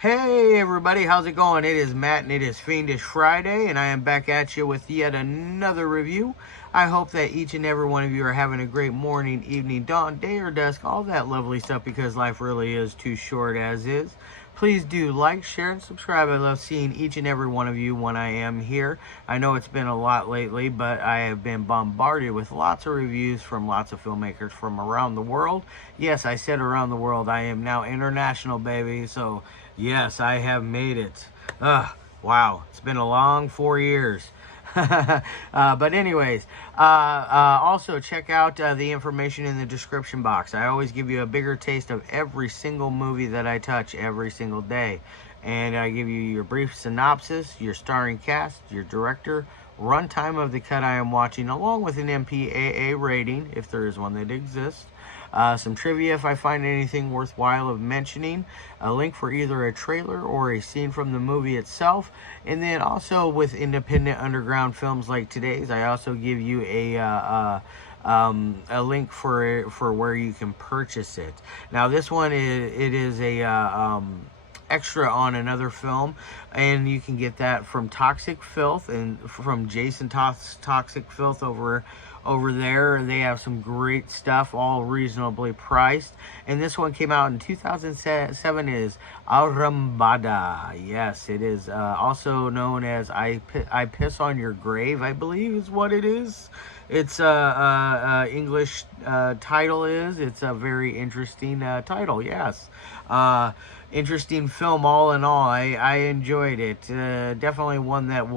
Hey everybody, how's it going? It is Matt and it is Fiendish Friday, and I am back at you with yet another review. I hope that each and every one of you are having a great morning, evening, dawn, day, or dusk, all that lovely stuff, because life really is too short as is. Please do like, share, and subscribe. I love seeing each and every one of you when I am here. I know it's been a lot lately, but I have been bombarded with lots of reviews from lots of filmmakers from around the world. Yes, I said around the world. I am now international, baby, so yes, I have made it. Wow, it's been a long 4 years. But anyways, also check out the information in the description box. I always give you a bigger taste of every single movie that I touch every single day. And I give you your brief synopsis, your starring cast, your director, runtime of the cut I am watching, along with an MPAA rating, if there is one that exists. Some trivia if I find anything worthwhile of mentioning, a link for either a trailer or a scene from the movie itself, and then also with independent underground films like today's, I also give you a link for where you can purchase it. Now this one is a extra on another film, and you can get that from Toxic Filth and from Jason Toxic Filth over there. They have some great stuff, all reasonably priced. And this one came out in 2007, is Arrombada. Yes, it is also known as I Piss on Your Grave, I believe is what it is. It's English title is. It's a very interesting title, yes. Interesting film all in all. I enjoyed it. Definitely one that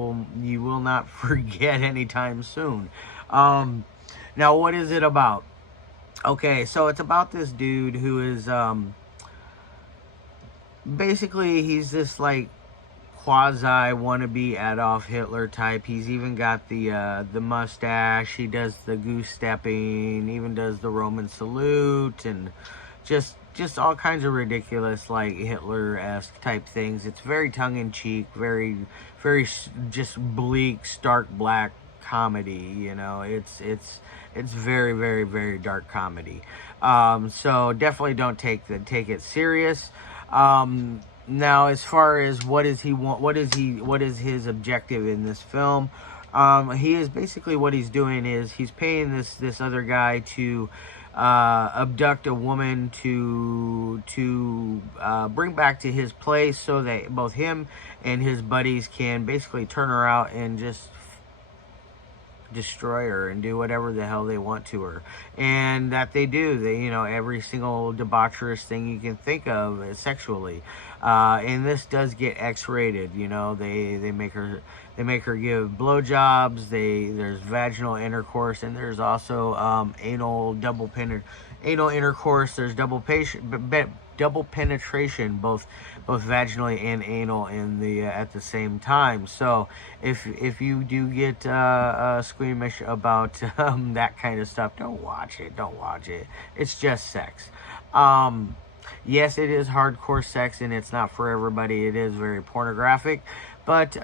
you will not forget anytime soon. Now what is it about? Okay, so it's about this dude who is basically he's this like quasi wannabe Adolf Hitler type. He's even got the mustache. He does the goose stepping, even does the Roman salute, and just all kinds of ridiculous like Hitler-esque type things. It's very tongue-in-cheek, very just bleak, stark black comedy. You know, it's very, very, very dark comedy. So definitely don't take it serious. Now, as far as what is his objective in this film? He is basically, what he's doing is he's paying this other guy to abduct a woman to bring back to his place, so that both him and his buddies can basically turn her out and just destroy her and do whatever the hell they want to her. And that they do. They, you know, every single debaucherous thing you can think of sexually. And this does get X-rated. You know, they make her give blowjobs. There's vaginal intercourse, and there's also anal intercourse. There's double penetration, both vaginally and anal at the same time. So if you do get squeamish about that kind of stuff, don't watch it. It's just sex. Yes, it is hardcore sex, and it's not for everybody. It is very pornographic, but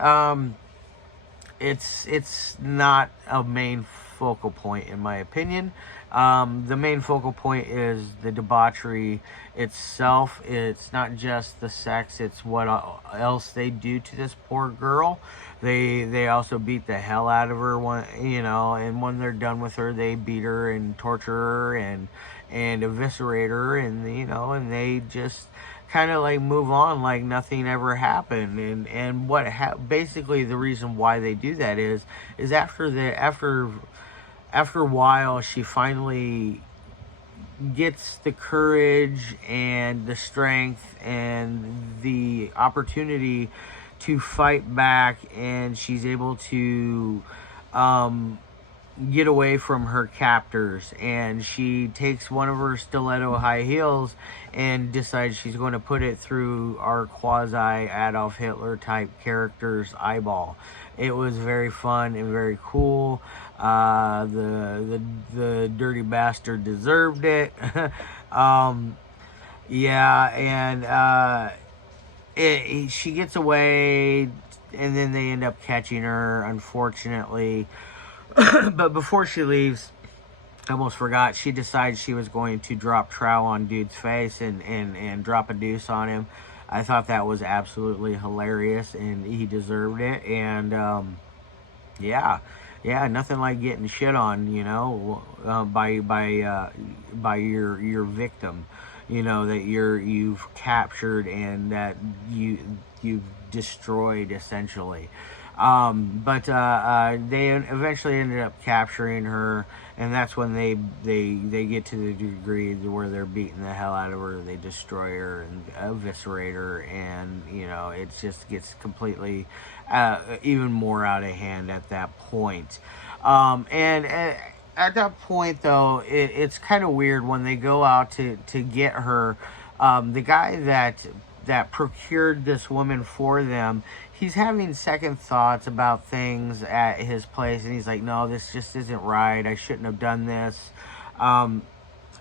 it's not a main focal point, in my opinion. The main focal point is the debauchery itself. It's not just the sex, it's what else they do to this poor girl. They also beat the hell out of her, and when they're done with her, they beat her and torture her and eviscerate her, and and they just kind of like move on like nothing ever happened. And basically the reason why they do that is after a while, she finally gets the courage and the strength and the opportunity to fight back, and she's able to get away from her captors, and she takes one of her stiletto high heels and decides she's going to put it through our quasi Adolf Hitler type character's eyeball. It was very fun and very cool. The dirty bastard deserved it. Yeah, and she gets away, and then they end up catching her, unfortunately. But before she leaves, I almost forgot, she decides she was going to drop trowel on dude's face and drop a deuce on him. I thought that was absolutely hilarious, and he deserved it. And yeah, yeah, nothing like getting shit on, by your victim, that you've captured and that you've destroyed essentially. But they eventually ended up capturing her, and that's when they get to the degree where they're beating the hell out of her. They destroy her and eviscerate her, and it just gets completely even more out of hand at that point. And at that point, though, it's kind of weird when they go out to get her. The guy that procured this woman for them, he's having second thoughts about things at his place, and he's like, no, this just isn't right. I shouldn't have done this.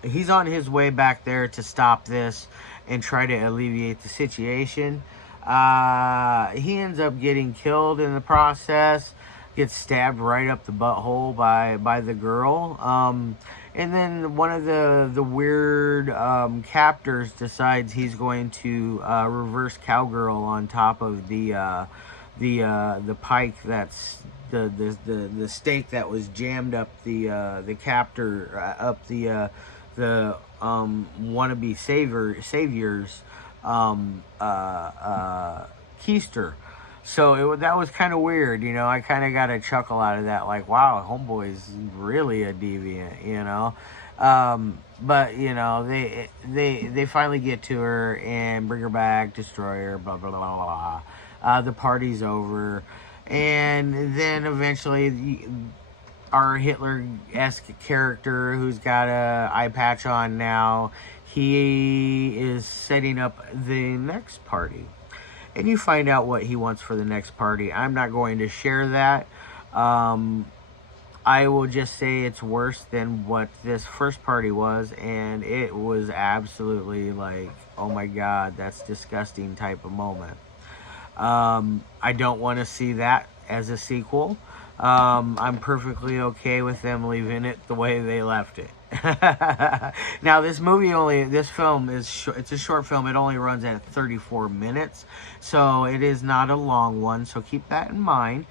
He's on his way back there to stop this and try to alleviate the situation. He ends up getting killed in the process, gets stabbed right up the butthole by the girl. And then one of the weird captors decides he's going to reverse cowgirl on top of the pike that's the stake that was jammed up the captor up the wannabe savior's keister. So that was kind of weird, I kind of got a chuckle out of that, like, wow, homeboy's really a deviant, but they finally get to her and bring her back, destroy her, blah blah blah blah blah. The party's over, and then eventually our Hitler-esque character, who's got a eye patch on now, he is setting up the next party. And you find out what he wants for the next party. I'm not going to share that. I will just say it's worse than what this first party was. And it was absolutely like, oh my God, that's disgusting type of moment. I don't want to see that as a sequel. I'm perfectly okay with them leaving it the way they left it. Now this film it's a short film. It only runs at 34 minutes, so it is not a long one, so keep that in mind.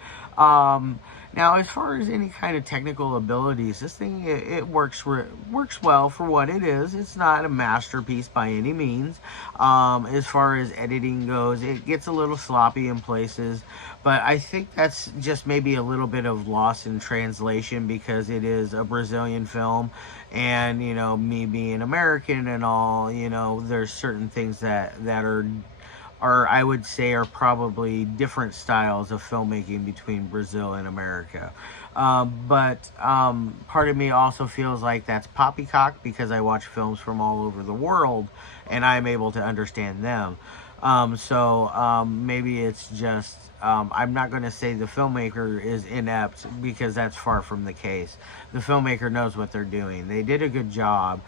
Now, as far as any kind of technical abilities, this thing, it works well for what it is. It's not a masterpiece by any means. As far as editing goes, it gets a little sloppy in places, but I think that's just maybe a little bit of loss in translation because it is a Brazilian film, and me being American and all, there's certain things that are I would say are probably different styles of filmmaking between Brazil and America. But part of me also feels like that's poppycock because I watch films from all over the world and I'm able to understand them. So maybe it's just, I'm not going to say the filmmaker is inept because that's far from the case. The filmmaker knows what they're doing. They did a good job.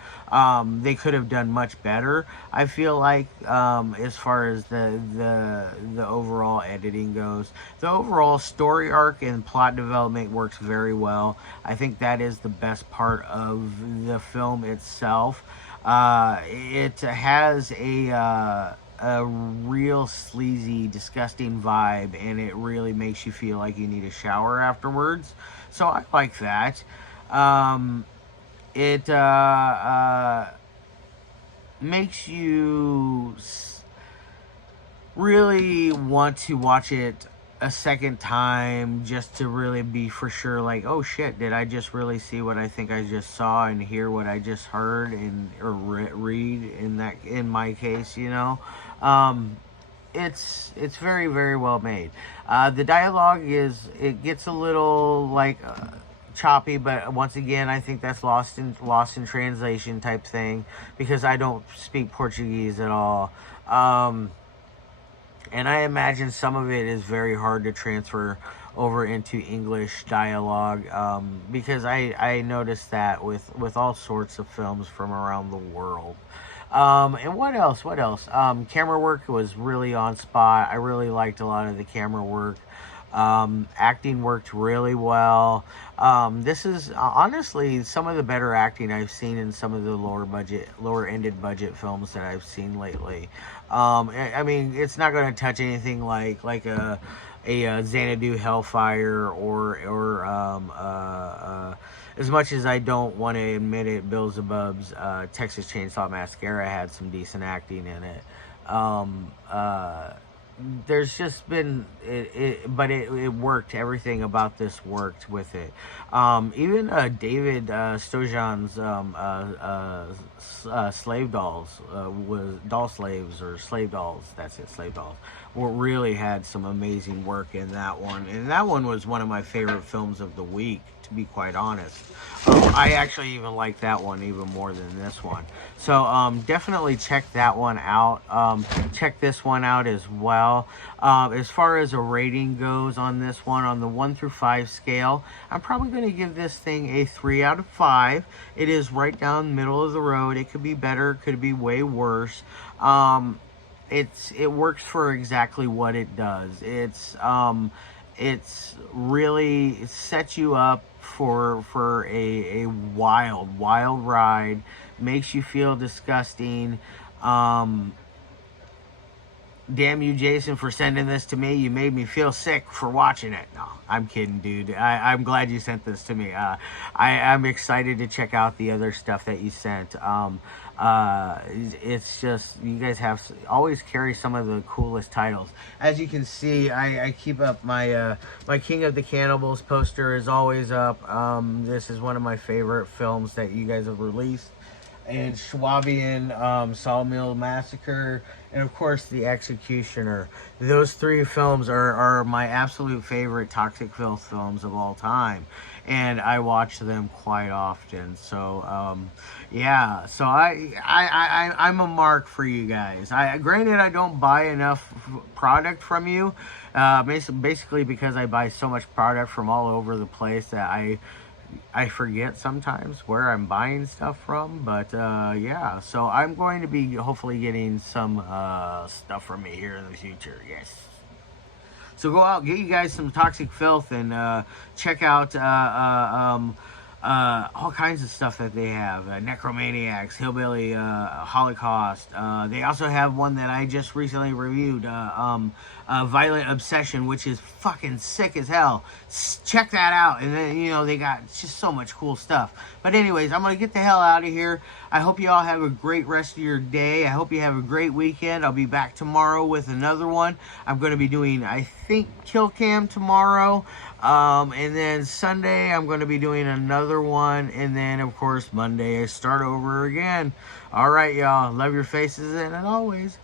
They could have done much better, I feel like, as far as the overall editing goes. The overall story arc and plot development works very well. I think that is the best part of the film itself. It has a real sleazy, disgusting vibe, and it really makes you feel like you need a shower afterwards. So I like that. It makes you really want to watch it a second time just to really be for sure like, oh shit, did I just really see what I think I just saw and hear what I just heard or read in my case, it's very, very well made. The dialogue it gets a little like choppy, but once again, I think that's lost in translation type thing because I don't speak Portuguese at all. And I imagine some of it is very hard to transfer over into English dialogue because I noticed that with all sorts of films from around the world. And what else? Camera work was really on spot. I really liked a lot of the camera work. Acting worked really well. This is honestly some of the better acting I've seen in some of the lower ended budget films that I've seen lately. I mean, it's not going to touch anything like a Xanadu Hellfire or as much as I don't want to admit it, Beelzebub's Texas Chainsaw Massacre had some decent acting in it. There's just been but it worked. Everything about this worked with it. Even David Stojan's slave dolls was doll slaves or slave dolls. That's it, slave dolls. Really had some amazing work in that one, and that one was one of my favorite films of the week, to be quite honest. I actually even like that one even more than this one. So definitely check that one out. Check this one out as well. As far as a rating goes on this one, on the 1 through 5 scale, I'm probably going to give this thing a 3 out of 5. It is right down the middle of the road. It could be better, could be way worse. It works for exactly what it does. It's really sets you up for a wild ride. Makes you feel disgusting. Damn you, Jason, for sending this to me. You made me feel sick for watching it. No, I'm kidding, dude. I'm glad you sent this to me. I'm excited to check out the other stuff that you sent. It's just, you guys always carry some of the coolest titles. As you can see, I keep up my my King of the Cannibals poster is always up. This is one of my favorite films that you guys have released. And Schwabian, Sawmill Massacre, and of course The Executioner. Those three films are my absolute favorite Toxic Filth films of all time, and I watch them quite often. So yeah, so I'm a mark for you guys. Granted, I don't buy enough product from you, basically because I buy so much product from all over the place that I forget sometimes where I'm buying stuff from. But yeah, so I'm going to be hopefully getting some stuff from me here in the future. Yes. So go out, get you guys some Toxic Filth, and check out all kinds of stuff that they have. Necromaniacs, Hillbilly Holocaust. They also have one that I just recently reviewed, Violent Obsession, which is fucking sick as hell. Check that out. And then, you know, they got just so much cool stuff. But anyways, I'm going to get the hell out of here. I hope you all have a great rest of your day. I hope you have a great weekend. I'll be back tomorrow with another one. I'm going to be doing, I think, Kill Cam tomorrow. And then Sunday, I'm going to be doing another one. And then, of course, Monday, I start over again. All right, y'all. Love your faces, and as always,